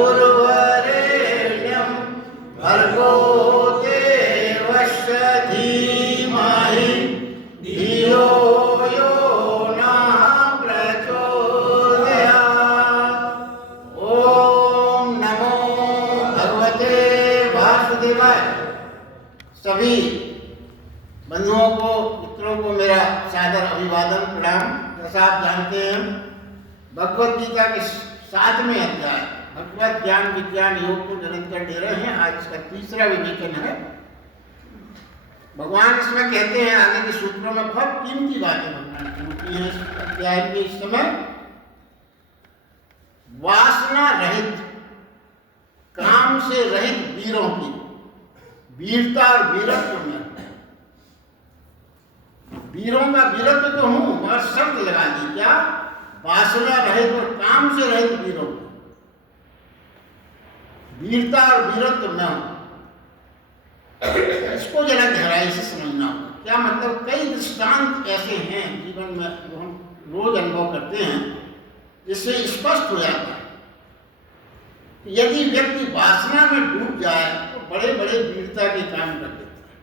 उर्वरेण्यं भर्गो देवस्य धीमहि धियो यो नः प्रचोदयात्। ओम नमो भगवते वासुदेवाय। सभी बंधुओं को, मित्रों को मेरा सादर अभिवादन, प्रणाम। जैसा आप जानते हैं, भगवत गीता के 7वें अध्याय भगवत ज्ञान विज्ञान योग को निरंतर दे रहे हैं। आज इसका 3रा विवेचन है। भगवान इसमें कहते हैं, आगे के सूत्रों में बहुत कीमती बातें भगवान की होती हैं इस अध्याय के इस समय। वासना रहित, काम से रहित वीरों की वीरता और वीरत्व में, वीरों का वीरत्व तो हूं, मगर शब्द लगा दी क्या, वासना रहित और काम से रहित वीरों की वीरता और वीरत्व में हूं। इसको जरा गहराई से समझना होगा। क्या मतलब? कई दृष्टांत ऐसे हैं जीवन में जो हम रोज अनुभव करते हैं, जिससे स्पष्ट हो जाता है कि यदि व्यक्ति वासना में डूब जाए तो बड़े बड़े वीरता के काम कर देता है।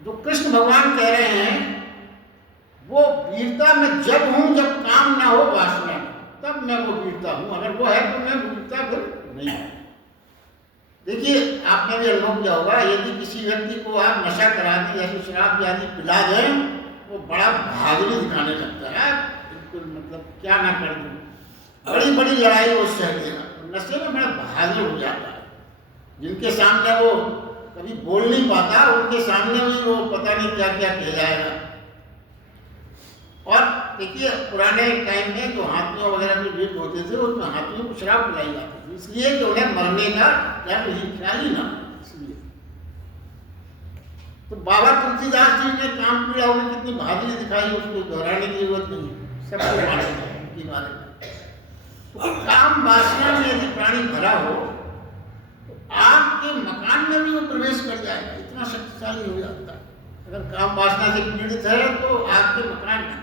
जो कृष्ण भगवान कह रहे हैं, वो वीरता में जब हूं जब काम ना हो वासना में, तब मैं वो वीरता हूं। अगर वो है तो मैं वीरता फिर नहीं हूं। देखिए, आपने भी अनुभव किया होगा, यदि किसी व्यक्ति को आप नशा करा दें, जैसे शराब आदि पिला दें, वो बड़ा बहादुरी दिखाने लगता है। बिल्कुल मतलब क्या ना कर दूं, बड़ी बड़ी लड़ाई वो सह देगा। नशे में बड़ा बहादुर हो जाता है। जिनके सामने वो कभी बोल नहीं पाता, उनके सामने भी वो पता नहीं क्या क्या कह जाएगा। और देखिए, पुराने टाइम में जो हाथियों वगैरह के युद्ध होते थे, उसमें हाथियों को शराब पिलाई जाती थी, इसलिए कि उन्हें मरने का क्या ख्याल ही ना, इसलिए। तो बाबा तुलसीदास जी ने काम पीड़ा होगी कितनी बहादुरी दिखाई, उसको दोहराने की जरूरत नहीं है, सबको मालूम है उनके बारे में। तो काम वासना में यदि प्राणी भरा हो तो आपके मकान में भी वो प्रवेश कर जाएगा, इतना शक्तिशाली हो जाता है। अगर काम वासना से पीड़ित है तो आपके मकान में,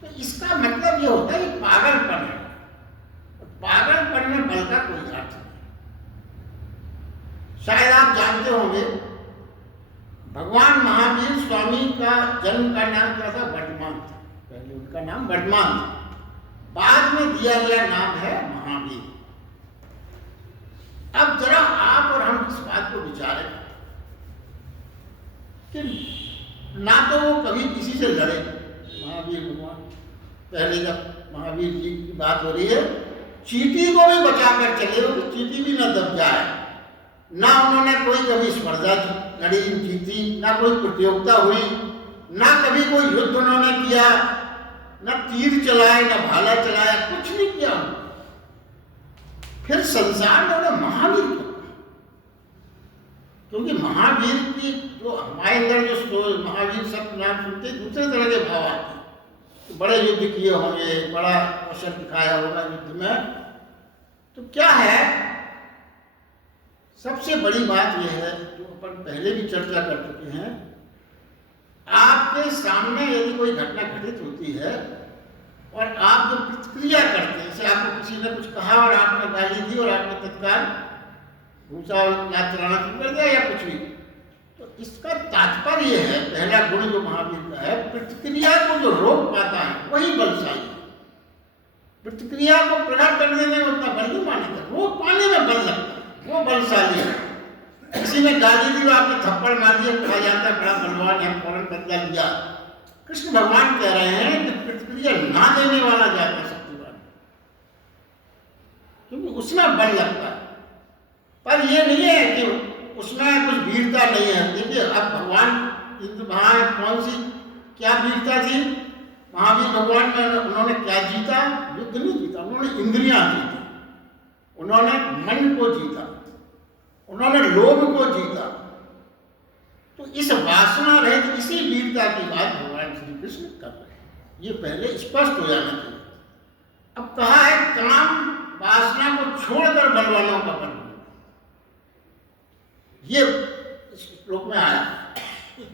तो इसका मतलब ये होता है कि पागलपन है। पागलपन में बल का कोई अर्थ नहीं। शायद आप जानते होंगे, भगवान महावीर स्वामी का जन्म का नाम क्या था? वर्धमान था। पहले उनका नाम वर्धमान था, बाद में दिया गया नाम है महावीर। अब जरा आप और हम इस बात को विचारें कि ना तो वो कभी किसी से लड़े, महावीर भगवान। पहले जब महावीर जी की बात हो रही है, चींटी को भी बचाकर चले हो, चींटी भी न दब जाए। ना उन्होंने कोई कभी स्पर्धा लड़ी जीती, ना कोई प्रतियोगिता हुई, ना कभी कोई युद्ध उन्होंने किया, ना तीर चलाए, ना भाला चलाया, कुछ नहीं किया उन्होंने। फिर संसार में उन्हें महावीर क्यों? क्योंकि महावीर की जो हमारे अंदर जो महावीर शब्द नाम सुनते दूसरे तरह के भाव आते हैं। तो बड़े युद्ध किए होंगे, बड़ा कौशल दिखाया होगा युद्ध में। तो क्या है, सबसे बड़ी बात यह है जो अपन पहले भी चर्चा कर चुके हैं, आपके सामने यदि कोई घटना घटित होती है और आप जो प्रतिक्रिया करते हैं, जैसे आपको किसी ने कुछ कहा और आपने गाली दी और आपने तत्काल भूसा याद चलाना शुरू कर दिया या कुछ भी, तो इसका तात्पर्य यह है, पहला गुण जो महावीर का है, प्रतिक्रिया को जो रोक पाता है वही बलशाली है। प्रतिक्रिया को प्रकट करने में उतना बल नहीं मानेगा, रोक पाने में बल लगता है, वो बलशाली है। किसी ने गाली दी और आपने थप्पड़ मार दिया, कहा जाता है बड़ा बलवान है, फौरन बदला लिया। कृष्ण भगवान कह रहे हैं कि प्रतिक्रिया ना देने वाला ज्यादा शक्तिवान, क्योंकि उसमें बल लगता है। पर ये नहीं है कि उसमें कुछ वीरता नहीं है। देखिए, अब भगवान वहां कौन सी क्या वीरता थी? महावीर भगवान में उन्होंने क्या जीता? युद्ध नहीं जीता, उन्होंने इंद्रियां जीती, उन्होंने मन को जीता, उन्होंने लोभ को जीता। तो इस वासना रहित इसी वीरता की बात भगवान श्री कृष्ण कर रहे हैं। ये पहले स्पष्ट हो जाना चाहिए। अब कहा है काम वासना को छोड़कर बलवानों का बल, ये श्लोक में आया।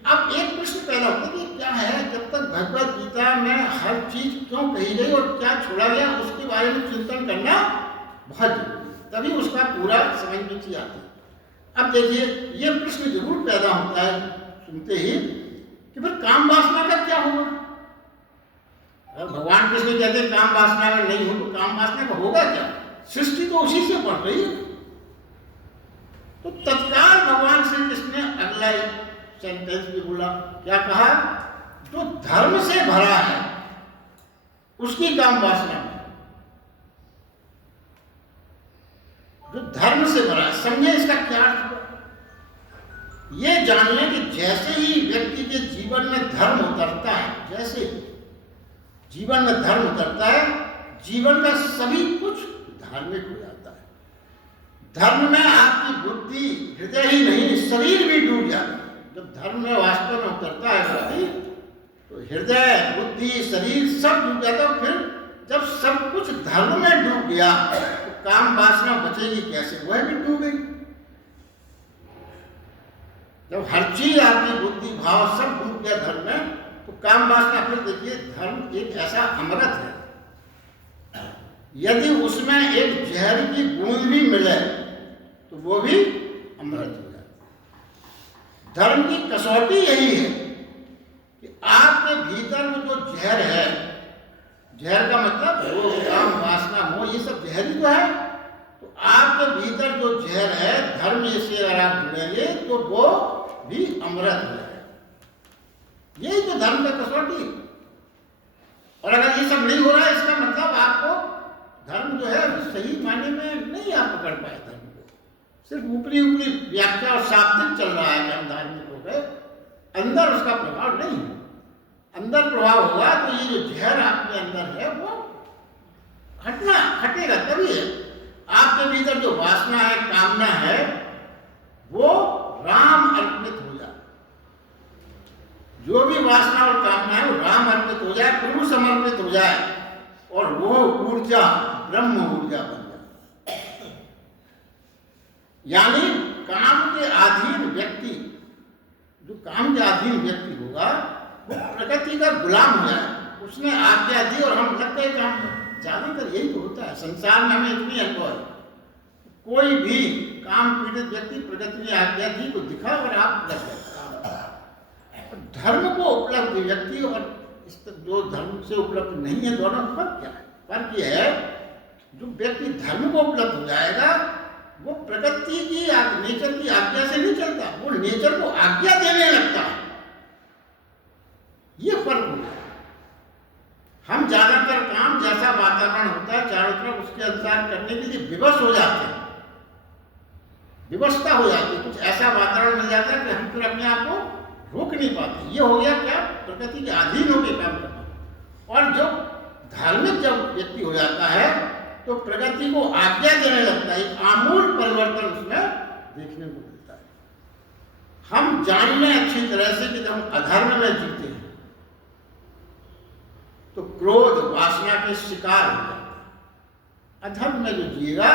अब एक प्रश्न पैदा होता है कि क्या है, जब तक भगवत गीता में हर चीज क्यों कही गई और क्या छोड़ा गया, उसके बारे में चिंतन करना बहुत जरूरी है, तभी उसका पूरा समझ में चीज आती है। अब देखिए, ये प्रश्न जरूर पैदा होता है सुनते ही कि फिर काम वासना का क्या होगा। भगवान कृष्ण कहते हैं काम वासना में नहीं हो, तो काम वासना का होगा क्या? सृष्टि तो उसी से बढ़ रही है। तो तत्काल भगवान श्री कृष्ण ने अगला सेंटेंस भी बोला, क्या कहा? जो धर्म से भरा है उसकी काम वासना में, जो धर्म से भरा है। समझे इसका क्या अर्थ हुआ? ये जान लें कि जैसे ही व्यक्ति के जीवन में धर्म उतरता है, जैसे जीवन में धर्म उतरता है, जीवन का सभी कुछ धार्मिक हो जाता है। धर्म में आपकी बुद्धि, हृदय ही नहीं, शरीर भी डूब जाता है। जब धर्म में वास्तव में उतरता है व्यक्ति, तो हृदय, बुद्धि, शरीर सब डूब जाता है। फिर जब सब कुछ धर्म में डूब गया तो काम वासना बचेगी कैसे? वह भी डूब गई। जब हर चीज आपकी बुद्धि, भाव सब डूब गया धर्म में, तो काम वासना, फिर देखिए धर्म एक ऐसा अमृत है, यदि उसमें एक जहर की बूंद भी मिले तो वो भी अमृत हो जाए। धर्म की कसौटी यही है कि आपके भीतर वो जो जहर है, जहर का मतलब वो काम वासना मोह, ये सब जहर ही तो है। तो आपके भीतर जो जहर है, धर्म से अगर आप जुड़ेंगे तो वो भी अमृत हो जाएगा। यही तो धर्म का कसौटी। और अगर ये सब नहीं हो रहा है, इसका मतलब आपको धर्म जो है सही मायने में नहीं आप पकड़ पाए। धर्म को सिर्फ ऊपरी ऊपरी व्याख्या और शाब्दिक चल रहा है कि हम धार्मिक हो गए, अंदर उसका प्रभाव नहीं है। अंदर प्रभाव होगा तो ये जो जहर आपके अंदर है वो हटेगा, तभी है। आपके भीतर जो वासना है, कामना है, वो राम अर्पित हो जाए। जो भी वासना और कामना है वो राम अर्पित हो जाए, प्रभु समर्पित हो जाए, और वो ऊर्जा ब्रह्म ऊर्जा बन जाए। यानी काम के अधीन व्यक्ति, जो काम के अधीन व्यक्ति होगा, वो प्रकृति का गुलाम हो जाए। उसने आज्ञा दी और हम लग गए काम में। ज्यादातर यही तो होता है संसार में, हमें इतनी अनुभव है। कोई भी काम पीड़ित व्यक्ति, प्रकृति ने आज्ञा दी तो दिखा और आप लग गए। धर्म को उपलब्ध व्यक्ति और जो धर्म से उपलब्ध नहीं है, दोनों में फर्क क्या है? फर्क यह है, जो व्यक्ति धर्म को उपलब्ध हो जाएगा वो प्रकृति की, नेचर की आज्ञा से नहीं चलता, वो नेचर को आज्ञा देने लगता है। ये फर्क होता है। हम ज्यादातर काम, जैसा वातावरण होता है चारों तरफ, उसके अनुसार करने के लिए विवश हो जाते हैं, विवशता हो जाती है। कुछ ऐसा वातावरण मिल जाता है कि हम फिर अपने आप को रोक नहीं पाते। ये हो गया क्या? प्रकृति के अधीन होकर काम करना। और जब धार्मिक जब व्यक्ति हो जाता है तो प्रकृति को आज्ञा देने लगता है। एक आमूल परिवर्तन उसमें देखने को मिलता है। हम जान लें अच्छी तरह से कि जब हम अधर्म में जीते हैं तो क्रोध, वासना के शिकार हो जाते हैं। अधर्म में जो जिएगा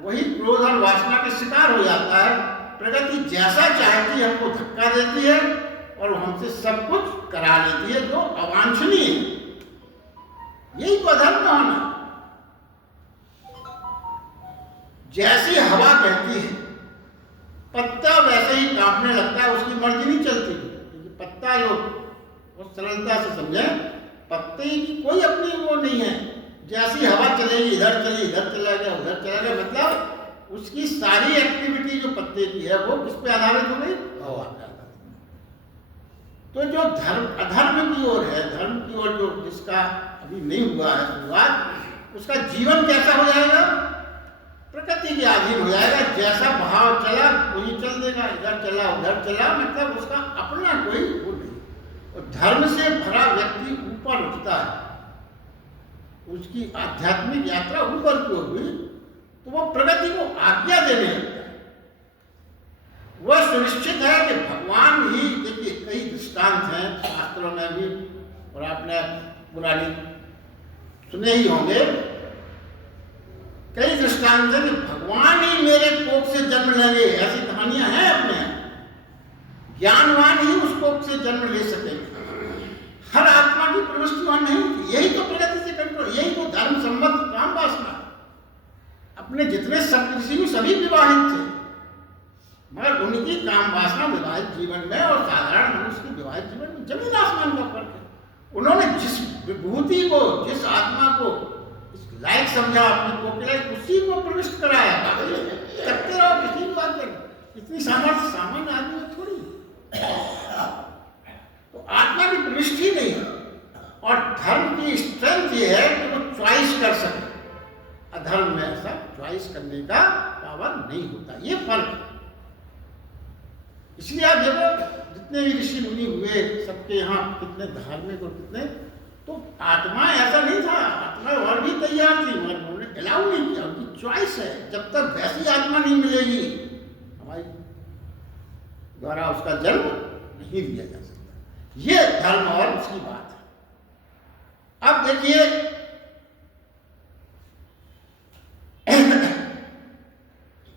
वही क्रोध और वासना के शिकार हो जाता है। प्रकृति जैसा चाहती है हमको धक्का देती है और हमसे सब कुछ करा लेती है जो अवांछनीय है। यही तो अधर्म में होना। जैसी हवा बहती है, पत्ता वैसे ही कांपने लगता है, उसकी मर्जी नहीं चलती। क्योंकि पत्ता जो बहुत सरलता से समझे, पत्ते की कोई अपनी वो नहीं है। जैसी हवा चलेगी, इधर चली, इधर चला गया, उधर चला गया, मतलब उसकी सारी एक्टिविटी जो पत्ते की है वो किस पे आधारित हो गई? हवा पे आधारित। तो जो धर्म अधर्म की ओर है, धर्म की ओर जो जिसका अभी नहीं हुआ है शुरुआत, उसका जीवन कैसा हो जाएगा? प्रकृति के अधीन हो जाएगा। जैसा भाव चला वही चल देगा, इधर चला उधर चला, मतलब उसका अपना कोई वो नहीं। और धर्म से भरा व्यक्ति ऊपर उठता है, उसकी आध्यात्मिक यात्रा ऊपर की ओर हुई तो वो प्रगति को आज्ञा देने लगता है। वह सुनिश्चित है कि भगवान ही, देखिए कई दृष्टांत हैं शास्त्रों में भी और आपने पुरानी सुने ही होंगे, कई दृष्टांत हैं कि भगवान ही मेरे कोख से जन्म लेंगे, ऐसी कहानियां हैं अपने। ज्ञानवान ही उस कोख से जन्म ले सकेंगे। हर आत्मा की प्रवृत्ति वहां नहीं थी। यही तो प्रगति से कंट्रोल, यही तो धर्म सम्मत काम वासना। अब अपने जितने सप्तऋषि भी सभी विवाहित थे, मगर उनकी काम वासना विवाहित जीवन में और साधारण मनुष्य के विवाहित जीवन में जमीन आसमान का फर्क है। उन्होंने जिस विभूति को, जिस आत्मा को इस लायक समझा अपने कोकिला, उसी को प्रविष्ट कराया। करते रहो, किसी भी बात करें, इतनी सामर्थ्य सामान्य आदमी में थोड़ी। तो आत्मा की प्रविष्टि नहीं है। और धर्म की स्ट्रेंथ ये है कि वो चॉइस कर सके, अधर्म में ऐसा चॉइस करने का पावर नहीं होता। ये फर्क है। इसलिए आप देखो जितने भी ऋषि मुनि हुए, सबके यहाँ कितने धार्मिक और कितने, तो आत्मा ऐसा नहीं था, आत्मा और भी तैयार थी, मगर उन्होंने अलाउ नहीं किया। उनकी चॉइस है। जब तक वैसी आत्मा नहीं मिलेगी, हमारी द्वारा उसका जन्म नहीं दिया जा सकता। ये धर्म और उसकी बात है। अब देखिए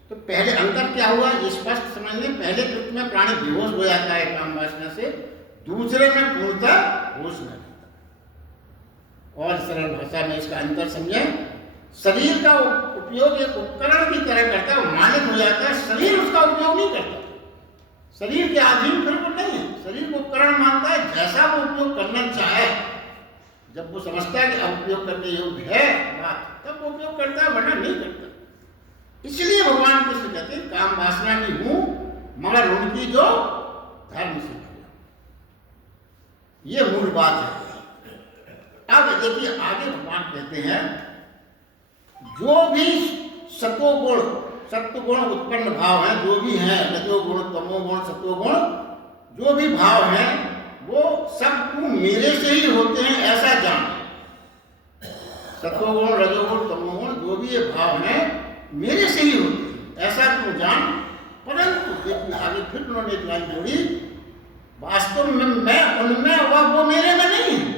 तो पहले अंतर क्या हुआ ये स्पष्ट समझ लें। पहले कृत्य में प्राणी बेहोश हो जाता है काम वासना से, दूसरे में पूर्णतः होश न रहता। और सरल भाषा में इसका अंतर समझें। शरीर का उपयोग एक उपकरण की तरह करता है, वो मालिक हो जाता है, शरीर उसका उपयोग नहीं करता। शरीर के अधीन फिर वो नहीं है, शरीर को उपकरण मानता है। जैसा वो उपयोग करना चाहे, जब वो समझता है कि अब उपयोग करने योग्य है बात, तब वो उपयोग करता है, वरना नहीं करता। इसलिए भगवान कृष्ण कहते हैं काम वासना की हूं, मगर उनकी जो धर्म से ये मूल बात है। अब देखिए आगे भगवान कहते हैं जो भी सत्वगुण उत्पन्न भाव है, जो भी हैं रजोगुण, तमोगुण, सत्वगुण, जो भी भाव हैं वो सब मेरे से ही होते हैं, ऐसा जान। सत्वगुण, रजोगुण, तमोगुण, जो भी ये भाव हैं मेरे से ही होते हैं, ऐसा तू जान। परंतु देखिए आगे फिर उन्होंने एक लाइन जोड़ी, वास्तव में मैं उनमें हुआ, वो मेरे में नहीं है।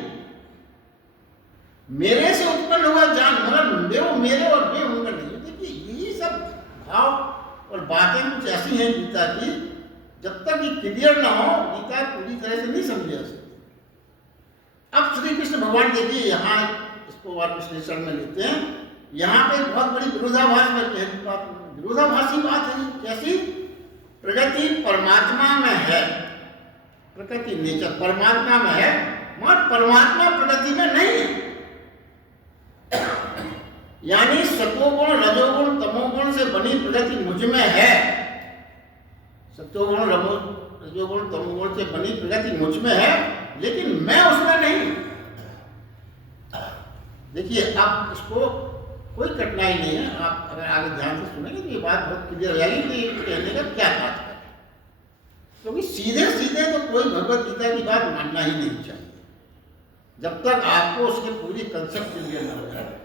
मेरे से उत्पन्न हुआ जान, मगर वो मेरे और वे उनका नहीं है। देखिए यही सब भाव और बातें कुछ ऐसी हैं गीता की, जब तक ये क्लियर ना हो गीता पूरी तरह से नहीं समझी जा सकती। अब श्री कृष्ण भगवान देखिए यहाँ इसको और विश्लेषण में लेते हैं। यहाँ पे बहुत बड़ी विरोधाभास में विरोधाभासी बात है। कैसी? प्रगति परमात्मा में है, प्रकृति नेचर परमात्मा में है, मगर परमात्मा प्रगति में नहीं है। यानी सत्वगुण, रजोगुण, तमोगुण से बनी प्रगति मुझ में है। सत्वगुण, रजोगुण, तमोगुण से बनी प्रगति मुझ में है, लेकिन मैं उसमें नहीं। देखिए अब इसको कोई कठिनाई नहीं है। आप अगर आगे ध्यान से सुनेंगे तो ये बात बहुत क्लियर हो जाएगी कि कहने का क्या बात है। क्योंकि सीधे सीधे तो कोई भगवत गीता की बात मानना ही नहीं चाहिए, जब तक आपको उसकी पूरी कंसेप्ट क्लियर ना हो जाए।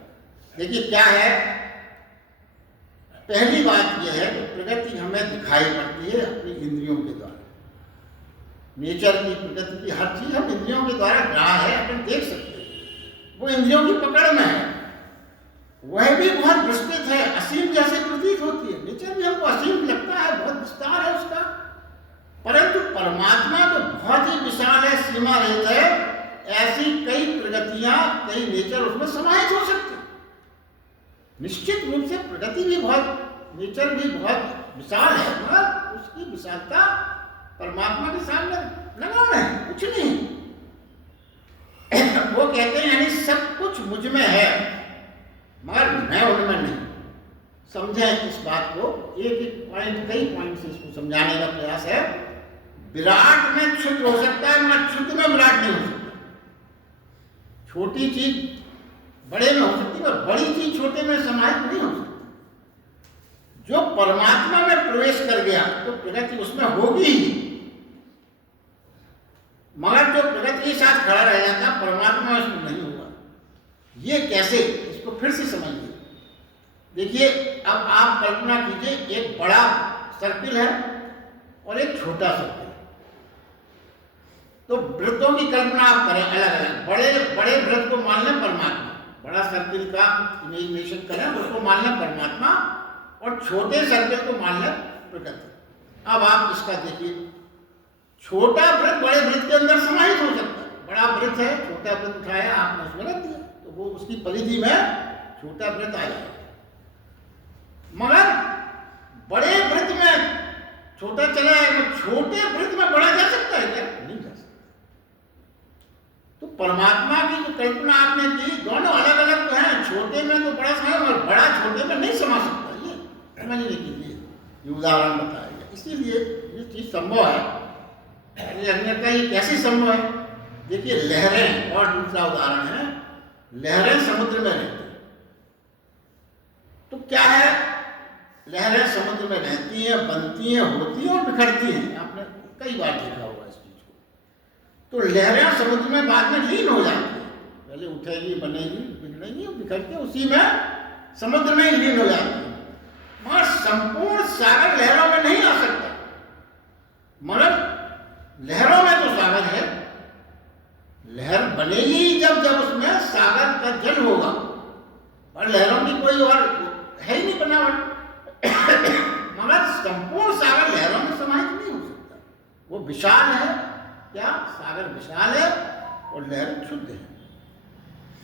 देखिए क्या है, पहली बात यह है कि प्रगति हमें दिखाई पड़ती है अपनी इंद्रियों के द्वारा। नेचर की प्रगति की हर चीज हम इंद्रियों के द्वारा ग्राह्य है, अपन देख सकते हैं, वो इंद्रियों की पकड़ में है। वह भी बहुत विस्तृत है, असीम जैसे प्रतीत होती है। नेचर भी हमको असीम लगता है, बहुत विस्तार है उसका, परंतु परमात्मा तो बहुत ही विशाल है, सीमा रहित है। ऐसी कई प्रगतियां, कई नेचर उसमें समाहित हो सकते। निश्चित रूप से प्रगति भी बहुत, नेचर भी बहुत विशाल है, मगर उसकी विशालता परमात्मा के सामने लगाना है, कुछ नहीं। वो कहते हैं यानी सब कुछ मुझ में है, मगर मैं उनमें नहीं। समझें इस बात को, एक पॉइंट, कई पॉइंट से इसको समझाने का प्रयास है। विराट में क्षुद्र हो सकता है, मगर क्षुद्र में विराट नहीं हो सकता। छोटी चीज बड़े में हो सकती है, पर बड़ी चीज छोटे में समाहित नहीं हो सकती। जो परमात्मा में प्रवेश कर गया तो प्रगति उसमें होगी ही, मगर जो प्रगति के साथ खड़ा रह जाता परमात्मा उसमें नहीं होगा। ये कैसे, इसको फिर से समझिए। देखिए अब आप कल्पना कीजिए, एक बड़ा सर्किल है और एक छोटा सर्किल। तो वृत्तों की कल्पना आप करें अलग अलग। बड़े वृत्त को मान लें परमात्मा, बड़ा सर्किल का इमेजिनेशन करें, उसको मान लें परमात्मा, और छोटे सर्किल को मान लें प्रकृति। अब आप इसका देखिए, छोटा वृत्त बड़े वृत्त के अंदर समाहित हो सकता है। बड़ा वृत्त है, छोटा वृत्त उठाया आपने उसमें रख दिया, तो वो उसकी परिधि में छोटा वृत्त आ जाएगा। छोटा चला है, छोटे वृत्त में बड़ा जा सकता है क्या? नहीं जा सकता। तो परमात्मा की जो कल्पना आपने की, दोनों अलग अलग तो हैं, छोटे में तो बड़ा समय और बड़ा छोटे में नहीं समा सकता। ये समझने के लिए ये उदाहरण बताया गया। इसीलिए ये चीज संभव है। अन्यथा ये कैसे संभव है? देखिए लहरें, और दूसरा उदाहरण है, लहरें समुद्र में रहती हैं। तो क्या है, लहरें समुद्र में रहती हैं, बनती हैं, होती हैं और बिखरती हैं। आपने कई बार देखा होगा इस चीज को। तो लहरें समुद्र में बाद में लीन हो जाती हैं, पहले उठेगी, बनेगी, बिगड़ेगी और बिखर के उसी में समुद्र में ही लीन हो जाती है। मगर संपूर्ण सागर लहरों में नहीं आ सकता। मगर लहरों में तो सागर है। लहर बनेगी जब जब उसमें सागर का जल होगा, और लहरों की कोई और है ही नहीं बनावट। मगर संपूर्ण सागर लहरों में समाहित नहीं हो सकता। वो विशाल है, क्या सागर विशाल है और लहर क्षुद्र है।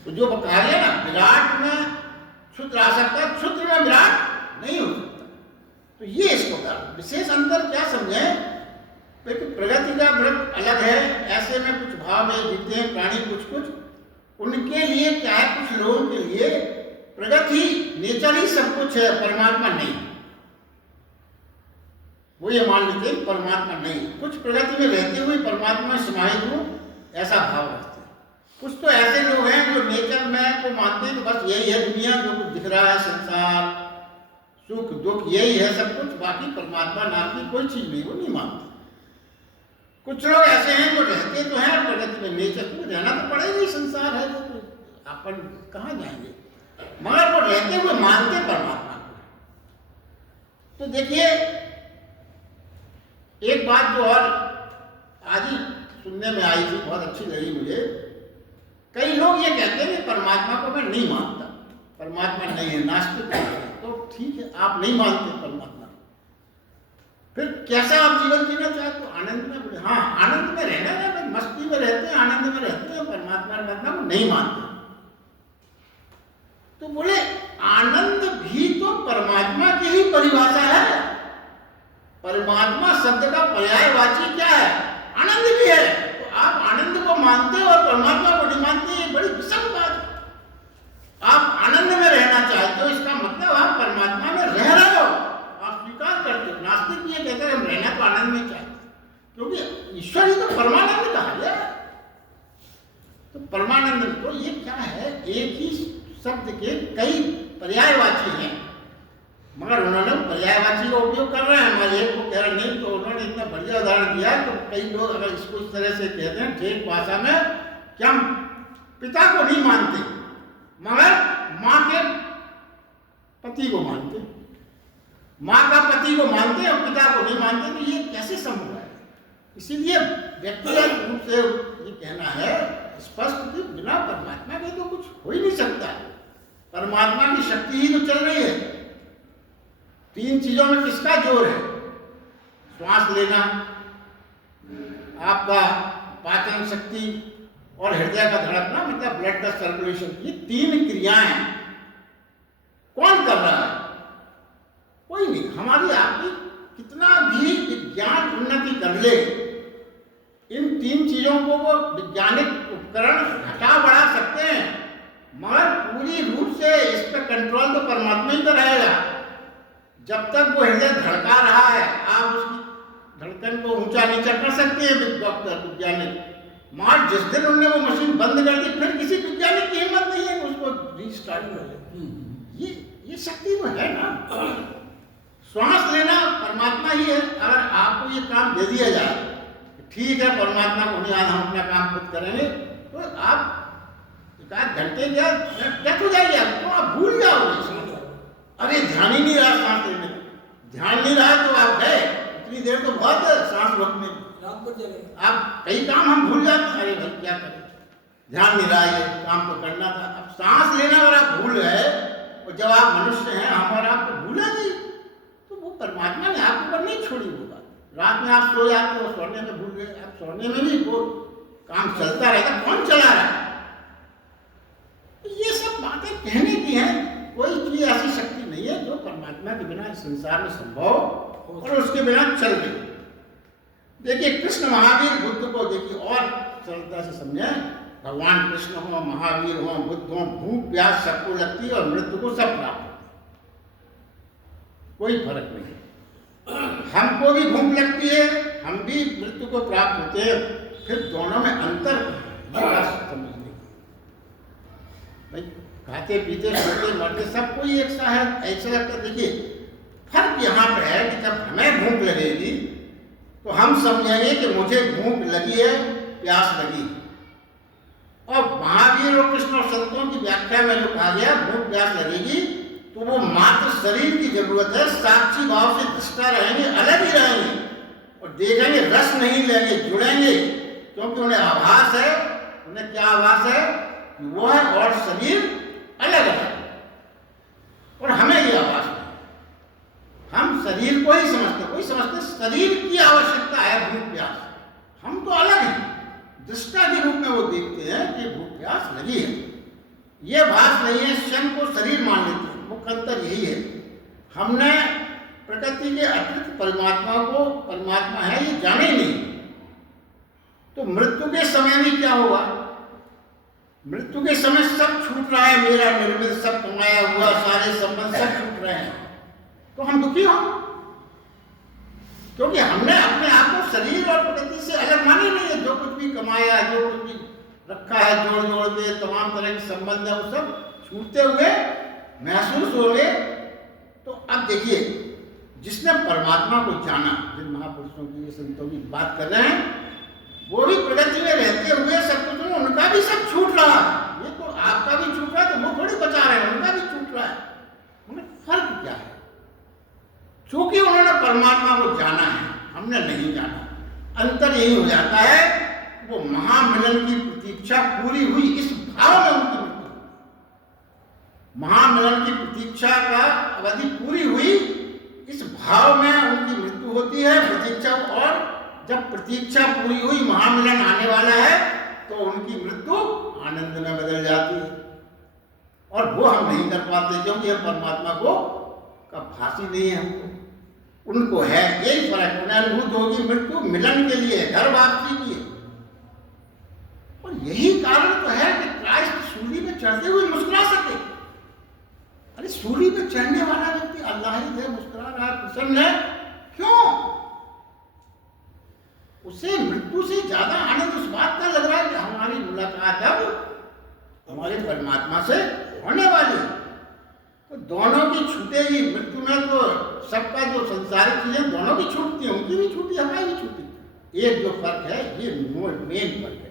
तो जो कहा गया ना, विराट में क्षुद्र आ सकता है, क्षुद्र में विराट नहीं हो सकता। तो ये इसको कारण विशेष अंतर क्या समझे, प्रगति का व्रत अलग है। ऐसे में कुछ भाव में जीते हैं प्राणी, कुछ उनके लिए क्या है, कुछ लोगों के लिए प्रगति नेचर ही सब कुछ है, परमात्मा नहीं। वो ये मान लेते हैं परमात्मा नहीं। कुछ प्रगति में रहते हुए परमात्मा में समाहित हो, ऐसा भाव रखते हैं। कुछ तो ऐसे लोग हैं जो नेचर में को मानते हैं कि बस यही है दुनिया, जो कुछ दिख रहा है, संसार, सुख दुख, यही है सब कुछ, बाकी परमात्मा नाम की कोई चीज नहीं, वो नहीं मानते। कुछ लोग ऐसे हैं जो रहते तो हैं प्रगति में, नेचर में रहना तो पड़ेगा ही, संसार है तो अपन कहाँ जाएंगे, मगर वो रहते हुए मानते परमात्मा को। तो देखिए एक बात जो और आज ही सुनने में आई थी, बहुत अच्छी लगी मुझे। कई लोग ये कहते हैं कि परमात्मा को मैं नहीं मानता, परमात्मा नहीं है, नास्तिक है। तो ठीक है, आप नहीं मानते परमात्मा, फिर कैसा आप जीवन जीना चाहते हो? आनंद में बोले, हाँ आनंद में रहना है, मस्ती में रहते हैं, आनंद में रहते हैं, परमात्मा को नहीं मानते। तो बोले आनंद भी तो परमात्मा की ही परिभाषा है। परमात्मा शब्द का पर्यायवाची क्या है? आनंद भी है। तो आप आनंद को मानते हो और परमात्मा को नहीं मानते, ये बड़ी विषम बात है। आप आनंद में रहना चाहते हो, इसका मतलब आप परमात्मा में रह रहे हो, आप स्वीकार करते हो। नास्तिक ये कहते हैं हम रहना तो आनंद में चाहते, क्योंकि ईश्वर ही तो परमानंद कहा गया। तो परमानंद, तो ये क्या है, एक ही शब्द के कई पर्यायवाची हैं, मगर उन्होंने पर्यायवाची का उपयोग कर रहे हैं। हमारे एक को कह रहे नहीं, तो उन्होंने इतना बढ़िया उदाहरण दिया। तो कई लोग अगर इसको इस तरह से कहते हैं ठेठ भाषा में कि हम पिता को नहीं मानते, मगर माँ के पति को मानते, माँ का पति को मानते और पिता को नहीं मानते। तो ये कैसे संभव है? इसीलिए व्यक्तिगत रूप से ये कहना है स्पष्ट कि बिना परमात्मा के तो कुछ हो ही नहीं सकता। परमात्मा की शक्ति ही तो चल रही है। तीन चीजों में किसका जोर है? श्वास लेना, आपका पाचन शक्ति और हृदय का धड़कना, मतलब ब्लड का सर्कुलेशन। ये तीन क्रियाएं कौन कर रहा है? कोई नहीं। हमारी आपकी कितना भी विज्ञान उन्नति कर ले, इन तीन चीजों को वो वैज्ञानिक उपकरण घटा बढ़ा सकते हैं, मगर पूरी रूप से इस पर कंट्रोल तो परमात्मा ही तो रहेगा। जब तक वो हृदय धड़का रहा है, आप उसकी धड़कन को ऊंचा नीचा कर सकते हैं डॉक्टर वैज्ञानिक, मगर जिस दिन उन्होंने वो मशीन बंद कर दी, फिर किसी वैज्ञानिक की हिम्मत नहीं है कि उसको रीस्टार्ट कर ले। ये शक्ति तो है ना। श्वास लेना परमात्मा ही है। अगर आपको ये काम दे दिया जाए, ठीक है परमात्मा को नहीं, हम अपना काम खुद करेंगे, तो आप एक आध घंटे क्या डेथ हो जाएगी, आपको आप भूल जाओगे। अरे ध्यान ही नहीं रहा सांस लेने, ध्यान नहीं रहा तो आप गए, इतनी देर तो बहुत है सांस रोकने में। आप कई काम हम भूल जाते हैं, अरे भाई क्या करें, ध्यान नहीं रहा, ये काम तो करना था। अब सांस लेना अगर आप भूल गए, और जब आप मनुष्य हैं हमारा आपको भूला नहीं, तो वो परमात्मा ने आपके ऊपर नहीं छोड़ी वो बात। रात में आप सो जाते हो, सोने में भूल गए, आप सोने में भी वो काम चलता रहेगा, कौन चला रहा है? तो ये सब बातें कहने की हैं। कोई चीज ऐसी शक्ति नहीं है जो परमात्मा के बिना इस संसार में संभव और उसके बिना चल रही। देखिए कृष्ण महावीर बुद्ध को देखिए और सरलता से समझें, भगवान कृष्ण हो, महावीर हो, बुद्ध हो, भूख प्यास सबको लगती है और मृत्यु को सब प्राप्त होती है, कोई फर्क नहीं। हमको भी भूख लगती है, हम भी मृत्यु को प्राप्त होते हैं, फिर दोनों में अंतर समझने भाई, खाते पीते सोते मरते सब कोई एक सा है, ऐसा लगता है। देखिए फर्क यहाँ पे है कि जब हमें भूख लगेगी तो हम समझेंगे कि मुझे भूख लगी है, प्यास लगी। और महावीर और कृष्ण और संतों की व्याख्या में जो कहा गया भूख प्यास लगेगी तो वो मात्र शरीर की जरूरत है, साक्षी भाव से दृष्टा रहेंगे, अलग ही रहेंगे और देखेंगे, रस नहीं लेंगे, जुड़ेंगे, क्योंकि उन्हें आभास है। उन्हें क्या आभास है? वो है और शरीर अलग है। और हमें ये आभास है, हम शरीर को ही समझते, कोई समझते शरीर की आवश्यकता है भूख प्यास, हम तो अलग हैं। दृष्टा के रूप में वो देखते हैं कि भूख प्यास लगी है, ये भास नहीं है, स्वयं को शरीर मान लेते हैं। मुख्य अंतर यही है, हमने प्रकृति के अतिरिक्त परमात्मा को परमात्मा है ये जाने ही नहीं। तो मृत्यु के समय में क्या होगा? मृत्यु के समय सब छूट रहा है, मेरा निर्मित सब कमाया हुआ सारे संबंध सब छूट रहे हैं, तो हम दुखी होंगे, क्योंकि हमने अपने आप को शरीर और प्रकृति से अलग माने नहीं है। जो कुछ भी कमाया है, जो कुछ भी रखा है, जोड़ जोड़ के तमाम तरह के संबंध है, वो सब छूटते हुए महसूस हो गए। तो अब देखिए, जिसने परमात्मा को जाना, जिन महापुरुषों की संतों की बात कर रहे हैं, वो भी प्रकृति में रहते हुए सब कुछ, उनका भी सब छूट रहा है। ये तो आपका भी छूट रहा है, तो वो थोड़ी बचा रहे हैं, उनका भी छूट रहा है। उन्हें फर्क क्या है? क्योंकि उन्होंने परमात्मा को जाना है, हमने नहीं जाना। अंतर यही हो जाता है, वो महामिलन की प्रतीक्षा पूरी हुई इस भाव में उनकी मृत्यु, महामिलन की प्रतीक्षा का अवधि पूरी हुई इस भाव में उनकी मृत्यु होती है। प्रतीक्षा, और जब प्रतीक्षा पूरी हुई, महामिलन आने वाला है, तो उनकी मृत्यु आनंद में बदल जाती है। और वो हम नहीं कर पाते, क्योंकि हम परमात्मा को का भाषी नहीं है, हमको उनको है। यही फर्क, उन्हें अनुभूत होगी मृत्यु मिलन के लिए, घर वापसी की है। और यही कारण तो है कि क्राइस्ट सूली में चढ़ते हुए मुस्कुरा सके। अरे सूली में चढ़ने वाला व्यक्ति अल्लाह ही से मुस्कुरा रहा है, प्रसन्न है, क्यों? उसे मृत्यु से ज्यादा आनंद उस बात का लग रहा है कि हमारी मुलाकात अब हमारे परमात्मा से होने वाली है। तो दोनों की छूटेगी मृत्यु में, तो सबका जो संसारिक चीजें दोनों की छूटती है, उनकी भी छूटी, हमारी भी छूटी। एक जो फर्क है, ये मेन फर्क है।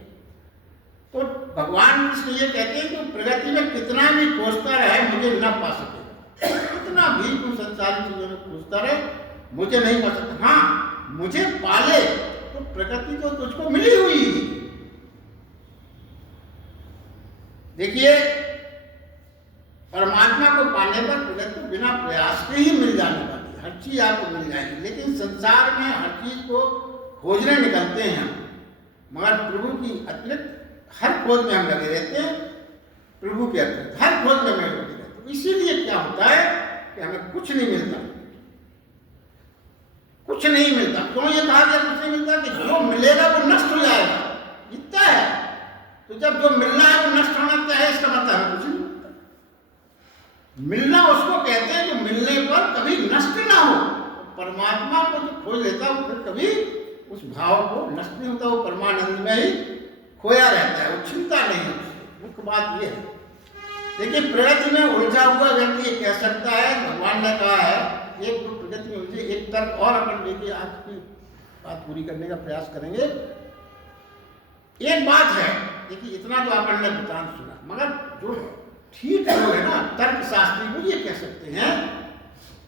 तो भगवान कृष्ण ये कहते हैं कि प्रगति में कितना भी खोजता रहे मुझे न पा सकेगा, कितना भी तुम संसारिक चीजों में खोजता रहे मुझे नहीं पा सकता। हाँ, मुझे पाले तो प्रकृति तो तुझको मिली हुई। देखिए, परमात्मा को पाने पर प्रकृति बिना प्रयास के ही मिल जाने वाली है, हर चीज आपको मिल जाएगी। लेकिन संसार में हर चीज को खोजने निकलते हैं, मगर प्रभु की अतिरिक्त हर खोज में हम लगे रहते हैं, प्रभु के अतिरिक्त हर खोज में लगे रहते हैं। तो इसीलिए क्या होता है कि हमें कुछ नहीं मिलता, कुछ नहीं मिलता। क्यों ये कहा गया कुछ नहीं मिलता? कि जो मिलेगा वो नष्ट हो जाएगा, इतना है। तो जब जो मिलना है वो नष्ट होना क्या है, इसका मतलब है कुछ नहीं मिलता। मिलना उसको कहते हैं जो मिलने पर कभी नष्ट ना हो। परमात्मा को जो खोज लेता है वो फिर कभी उस भाव को नष्ट नहीं होता, वो परमानंद में ही खोया रहता है, वो चिंता नहीं होती। मुख्य बात ये है। देखिए, प्रगति में उलझा हुआ व्यक्ति ये कह सकता है, भगवान ने कहा है, एक तो प्रगति में उलझे, एक तर्क और अपन देखिए, आज की बात पूरी करने का प्रयास करेंगे। एक बात है, देखिए इतना तो अपन ने वृतांत सुना, मगर जो ठीक लोग है ना, तर्क शास्त्री, वो ये कह सकते हैं,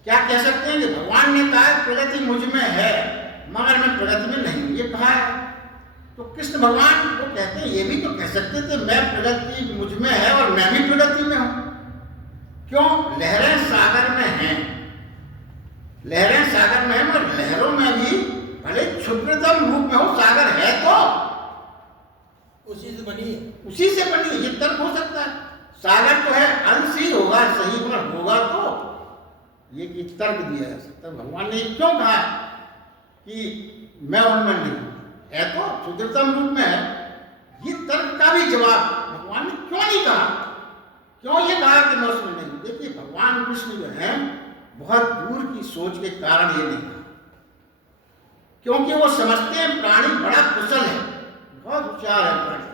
क्या कह सकते हैं कि भगवान ने कहा प्रगति मुझ में है मगर मैं प्रगति में नहीं हूं, ये कहा है। तो कृष्ण भगवान वो कहते हैं, ये भी तो कह सकते थे मैं प्रगति मुझ में है और मैं भी प्रगति में हूं। क्यों? लहरें सागर में हैं, लहरें सागर में है, मगर लहरों में भी भले क्षुद्रतम रूप में हो, सागर है तो उसी से बनी है, उसी से बनी है। ये तर्क हो सकता है, सागर तो है, अंश ही होगा, सही होगा तो ये कि तर्क दिया जा सकता है भगवान ने क्यों कहा कि मैं उनमें नहीं हूं, है तो शुद्धतम रूप में है। ये तर्क का भी जवाब भगवान ने क्यों नहीं कहा, क्यों ये कहा कि मैं उसमें नहीं हूं। देखिए भगवान कृष्ण जो है बहुत दूर की सोच के कारण ये नहीं कहा, क्योंकि वो समझते हैं प्राणी बड़ा कुशल है, बहुत होशियार है प्राणी,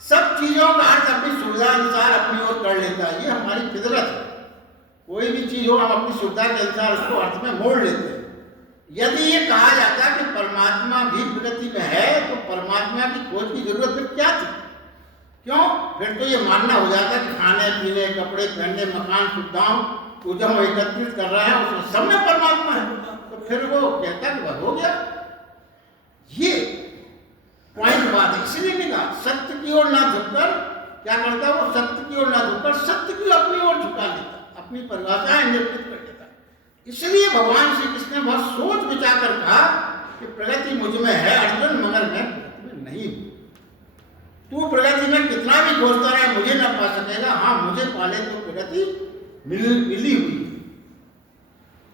सब चीजों का अर्थ अपनी सुविधा अनुसार अपनी ओर कर लेता है। ये हमारी फितरत है, कोई भी चीज हो हम अपनी सुविधा के अनुसार उसको अर्थ में मोड़ लेते हैं। यदि ये कहा जाता कि परमात्मा भी प्रकृति में है तो परमात्मा की खोज की जरूरत फिर क्या थी, क्यों? फिर तो ये मानना हो जाता कि खाने पीने कपड़े पहनने मकान सुविधाओं को जब हम एकत्रित कर रहे हैं उसमें सब में परमात्मा है, तो फिर वो कहता कि वह हो गया। ये पॉइंट बात है, इसलिए नहीं कहा सत्य की ओर ना झुककर क्या करता, वो सत्य की ओर ना झुककर सत्य की अपनी ओर झुका लेता, अपनी परिभाषाएं निर्मित कर लेता। इसलिए भगवान श्री कृष्ण ने बहुत सोच विचार कर कहा कि प्रगति मुझ में है अर्जुन, मगर मैं प्रगति में नहीं हूं। तू प्रगति में कितना भी खोजता रहे मुझे न पा सकेगा, हाँ मुझे पाले तो प्रगति मिली हुई।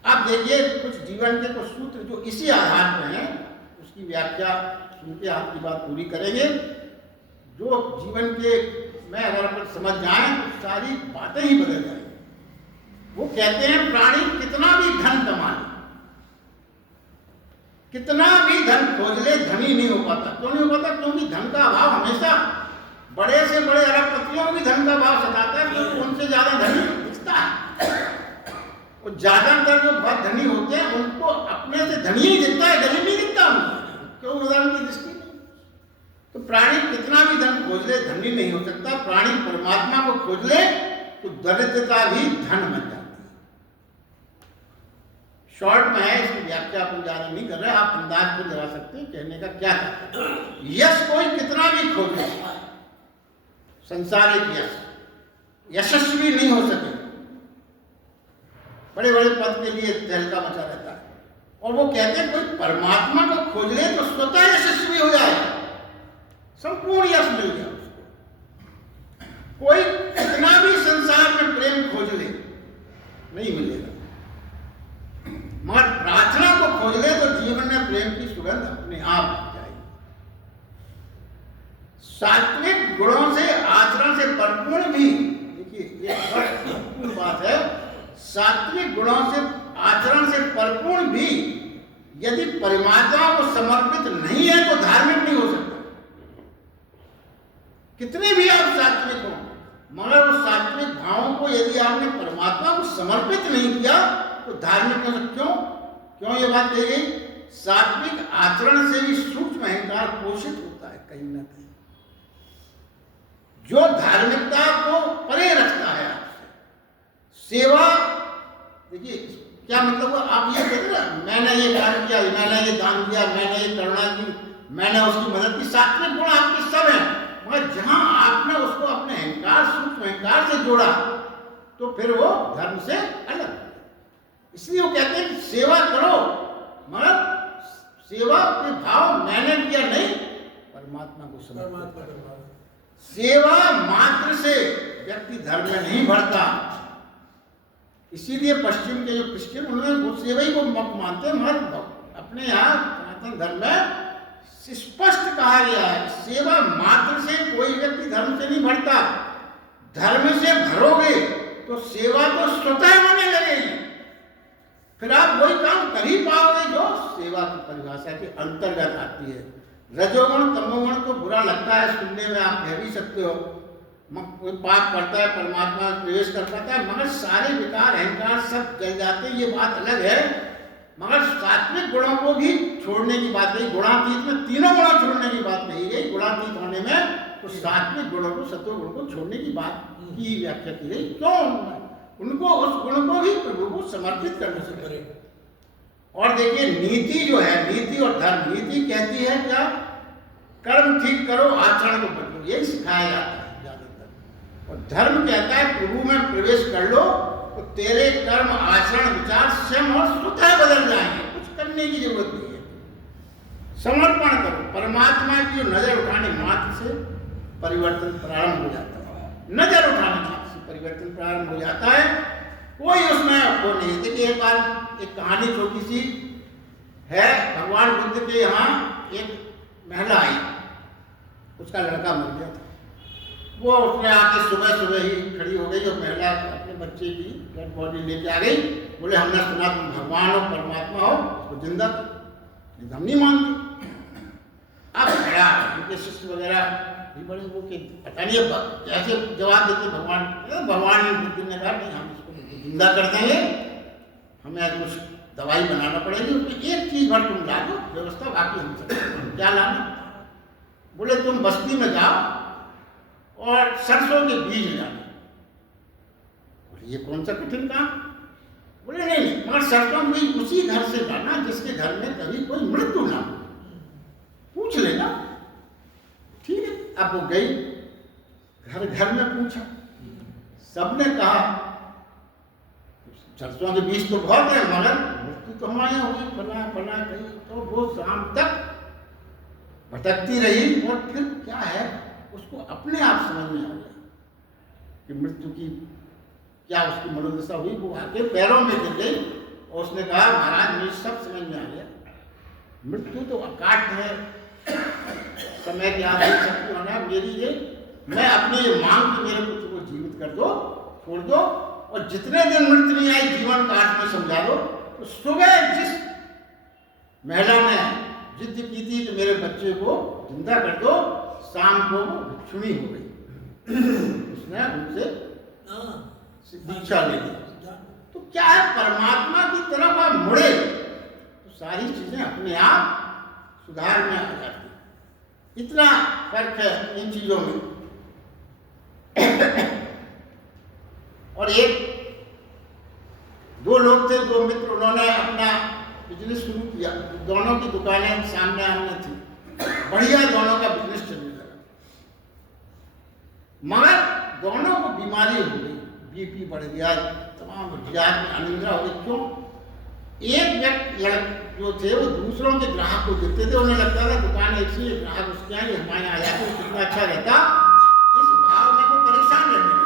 आप देखिए कुछ जीवन के कुछ सूत्र जो इसी आधार पर हैं, उसकी व्याख्या सुन के आपकी बात पूरी करेंगे। जो जीवन के में अगर अपन समझ जाएं तो सारी बातें ही बदल जाएंगी। वो कहते हैं प्राणी कितना भी धन कमा ले, कितना भी धन खोज ले, धनी नहीं हो पाता। क्यों नहीं हो पाता? क्योंकि धन का अभाव हमेशा बड़े से बड़े अरबपतियों को भी धन का अभाव सताता है, क्योंकि उनसे ज्यादा धनी दिखता है। और ज्यादातर जो बहुत धनी होते हैं उनको अपने से धनी ही दिखता है, गरीब नहीं दिखता उनको। क्यों? उदाहरण की दृष्टि नहीं। तो प्राणी कितना भी धन खोज ले धनी नहीं हो सकता। प्राणी परमात्मा को खोज ले तो दरिद्रता भी धन बन जाती है। शॉर्ट में है, इसकी व्याख्या अपन ज्यादा नहीं कर रहे, आप अंदाज को लगा सकते हैं कहने का क्या है। यश कोई कितना भी खोजे, संसारिक यश यशस्वी नहीं हो सके, बड़े बड़े पद के लिए तहलका मचा रहता है। और वो कहते हैं कोई परमात्मा को खोज ले तो स्वतः यशस्वी हो जाए, संपूर्ण यश मिल गया उसको। कोई कितना भी संसार में प्रेम खोज ले नहीं मिलेगा, मगर प्रार्थना को खोज ले तो जीवन में प्रेम की सुगंध अपने आप आ जाएगी। सात्विक गुणों से आचरण से परिपूर्ण भी, देखिए ये बहुत महत्वपूर्ण बात है, सात्विक गुणों से आचरण से परिपूर्ण भी यदि परमात्मा को समर्पित नहीं है तो धार्मिक नहीं हो सकता। कितने भी आप सात्विक हो, मगर उस सात्विक भावों को यदि आपने परमात्मा को समर्पित नहीं किया तो धार्मिक नहीं हो सकता। क्यों? क्यों ये बात कही गई? सात्विक आचरण से भी सूक्ष्म अहंकार पोषित होता है कहीं ना कहीं, जो धार्मिकता को परे रखता है आपसे। सेवा, देखिए क्या मतलब हुआ, आप ये कहते ना मैंने ये कार्य किया, मैंने ये दान दिया, मैंने ये करुणा की, मैंने उसकी मदद की, सात्विक गुण आपके सब हैं, मगर जहां आपने उसको अपने अहंकार सूक्ष्म अहंकार से जोड़ा तो फिर वो धर्म से अलग। इसलिए वो कहते हैं कि सेवा करो, मगर सेवा के भाव मैंने किया नहीं, परमात्मा को समर्पित। सेवा मात्र से व्यक्ति धर्म में नहीं बढ़ता। इसीलिए पश्चिम के जो क्रिश्चियन उन्होंने वो सेवा ही को मानते हैं, मगर अपने यहाँ सनातन धर्म में स्पष्ट कहा गया है सेवा मात्र से कोई व्यक्ति धर्म से नहीं बढ़ता। धर्म से भरोगे तो सेवा तो स्वतः होने लगेगी, फिर आप वही काम कर ही पाओगे जो सेवा की परिभाषा के अंतर्गत आती है। रजोगुण तमोगुण तो बुरा लगता है सुनने में, आप कह भी सकते हो, कोई पाप करता है परमात्मा प्रवेश कर पाता है, मगर सारे विकार अहंकार सब जल जाते हैं, ये बात अलग है। मगर सात्विक गुणों को भी छोड़ने की बात कही, गुणातीत में तीनों गुण छोड़ने की बात कही गई। गुणातीत होने में तो सात्विक गुणों को सत्व गुण को छोड़ने की बात की व्याख्या की गई। क्यों? उनको उस गुण को भी प्रभु को समर्पित करने से करे। और देखिए नीति जो है, नीति और धर्म, नीति कहती है क्या? कर्म ठीक करो, आचरण को बदलो, यही सिखाया जाता है ज्यादातर। और धर्म कहता है प्रभु में प्रवेश कर लो तो तेरे कर्म आचरण विचार स्वयं और स्वतः बदल जाएंगे, कुछ करने की जरूरत नहीं है। समर्पण करो, परमात्मा की नजर उठाने मात्र से परिवर्तन प्रारंभ हो जाता है। नजर उठाने मात्र से परिवर्तन प्रारंभ हो जाता है। कोई उसमें वो नहीं। देखिए एक बार एक कहानी छोटी सी है। भगवान बुद्ध के यहाँ एक महिला आई, उसका लड़का मर गया था। वो उसने आके सुबह सुबह ही खड़ी हो गई और महिला अपने बच्चे की डेड बॉडी लेके आ गई। बोले हमने सुना तुम भगवान हो, परमात्मा हो, उसको जिंदा हम नहीं मानते। अब खड़ा उनके शिष्य वगैरह भी बड़े वो कि पता नहीं ऐसे जवाब देते भगवान बुद्ध ने कहा नहीं हम इसको जिंदा कर देंगे, हमें कुछ दवाई बनाना पड़ेगी, उसमें एक चीज भर तुम ला दो व्यवस्था, बाकी हम सब क्या लाना। बोले तुम बस्ती में जाओ और सरसों के बीज लाना। बोले ये कौन सा कठिन काम। बोले नहीं मगर सरसों के बीज उसी घर से लाना जिसके घर में कभी कोई मृत्यु ना हो, पूछ लेना। ठीक है। अब वो गई, घर घर में पूछा, सबने कहा सरसों के बीज तो बहुत है मगर मृत्यु तो हमारे यहाँ हुई, फला फला कहीं। तो वो शाम तक भटकती रही और फिर क्या है उसको अपने आप समझ में आ गया कि मृत्यु की क्या उसकी मनोदशा हुई। वो आके पैरों में गिर गई और उसने कहा महाराज मुझे सब समझ में आ गया, मृत्यु तो अकाट है, समय की आदि शक्ति होना मेरी ये, मैं अपनी ये मांग के मेरे पुत्र को जीवित कर दो, छोड़ दो, और जितने दिन मृत्यु नहीं आई जीवन काट में समझा दो। तो सुबह जिस महिला ने जिद की थी कि मेरे बच्चे को जिंदा कर दो, शाम को वो भिक्षुणी हो गई। उसने उनसे दीक्षा ले ली। तो क्या है परमात्मा की तरफ आप मुड़े तो सारी चीजें अपने आप सुधार में आ जाती। इतना फर्क है इन चीजों में। और दो लोग थे, दो मित्र, उन्होंने अपना बिजनेस शुरू किया। दोनों की दुकानें सामने आमने थी, बढ़िया दोनों का बिजनेस चलने लगा। मगर दोनों को बीमारी हो गई, बीपी बढ़ गया, तमाम जात में अनिद्रा हो गई। क्यों? एक व्यक्ति जो थे वो दूसरों के ग्राहक को देते थे, उन्हें लगता था दुकान ऐसी है, ग्राहक उसके यहाँ हमारे यहाँ आ जाते कितना अच्छा रहता। इस भाव में वो परेशान रहने लगे।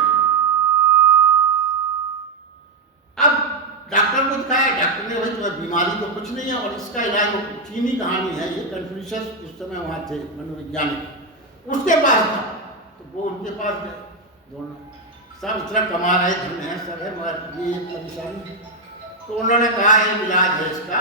अब डॉक्टर को दिखाया, डॉक्टर ने भाई तुम्हें बीमारी तो कुछ नहीं है और इसका इलाज वो चीनी कहानी है, ये कन्फ्यूशियस उस समय वहाँ थे मनोवैज्ञानिक, उसके पास था। तो वो उनके पास गए, दोनों सब इतना कमा रहे, धन है, सब है, मगर ये परेशानी है। तो उन्होंने कहा एक इलाज है इसका,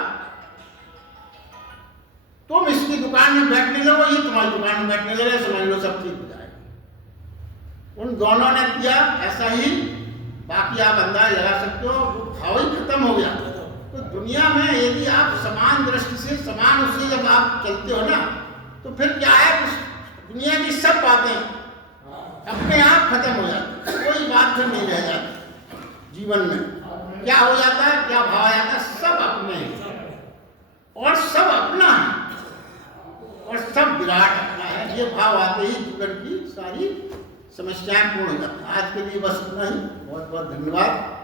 तुम इसकी दुकान में बैठने लगो, ये तुम्हारी दुकान में बैठने लगे, समझ लो सब ठीक हो जाएगा। उन दोनों ने किया ऐसा ही। बाकी आप अंदाज लगा सकते हो, वो भाव ही खत्म हो गया। तो दुनिया में यदि आप समान दृष्टि से, समान उससे जब आप चलते हो ना, तो फिर क्या है, दुनिया की सब बातें अपने आप खत्म हो जाती, कोई बात फिर नहीं रह जाती जीवन में। क्या हो जाता है, क्या भाव आ जाता है, सब अपने हैं और सब अपना है और सब विराट अपना है। ये भाव आते ही जीवन की सारी समस्याएं पूर्ण हो जाती हैं। आज के लिए बस इतना ही। बहुत बहुत धन्यवाद।